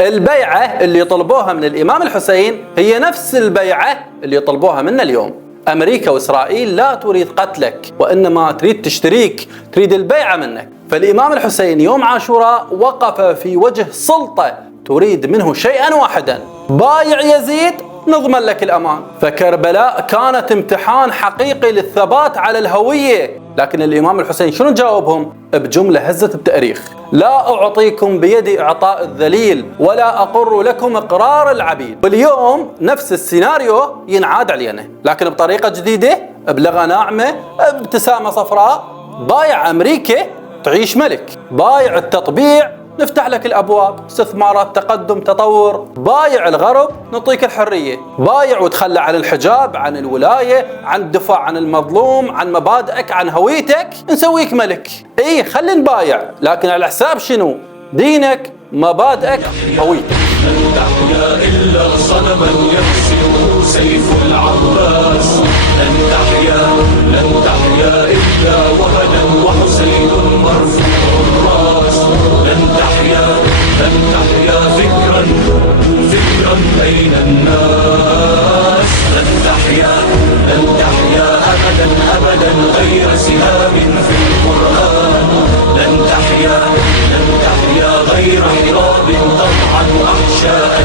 البيعة اللي يطلبوها من الإمام الحسين هي نفس البيعة اللي يطلبوها منا اليوم. أمريكا وإسرائيل لا تريد قتلك، وإنما تريد تشتريك، تريد البيعة منك. فالإمام الحسين يوم عاشوراء وقف في وجه سلطة تريد منه شيئا واحدا: بايع يزيد نضمن لك الأمان. فكربلاء كانت امتحان حقيقي للثبات على الهوية. لكن الإمام الحسين شنو جاوبهم؟ بجملة هزت التاريخ: لا أعطيكم بيدي إعطاء الذليل ولا أقر لكم إقرار العبيد. واليوم نفس السيناريو ينعاد علينا، لكن بطريقة جديدة، بلغة ناعمة، بابتسامة صفراء. بايع أمريكا تعيش ملك، بايع التطبيع نفتح لك الأبواب، استثمارات، تقدم، تطور. بايع الغرب نعطيك الحرية، بايع وتخلى عن الحجاب، عن الولاية، عن الدفاع عن المظلوم، عن مبادئك، عن هويتك، نسويك ملك. ايه خلي نبايع، لكن على حساب شنو؟ دينك، مبادئك، هويتك. لن تحيا إلا صنما يكسر سيف العباس، لن تحيا إلا وهنا وحسين مرفوع الراس، لن تحيا ذكرا بين الناس، لن تحيا أبدا غير سهام في القرآن، لن تحيا غير حراب تطعن أحشاء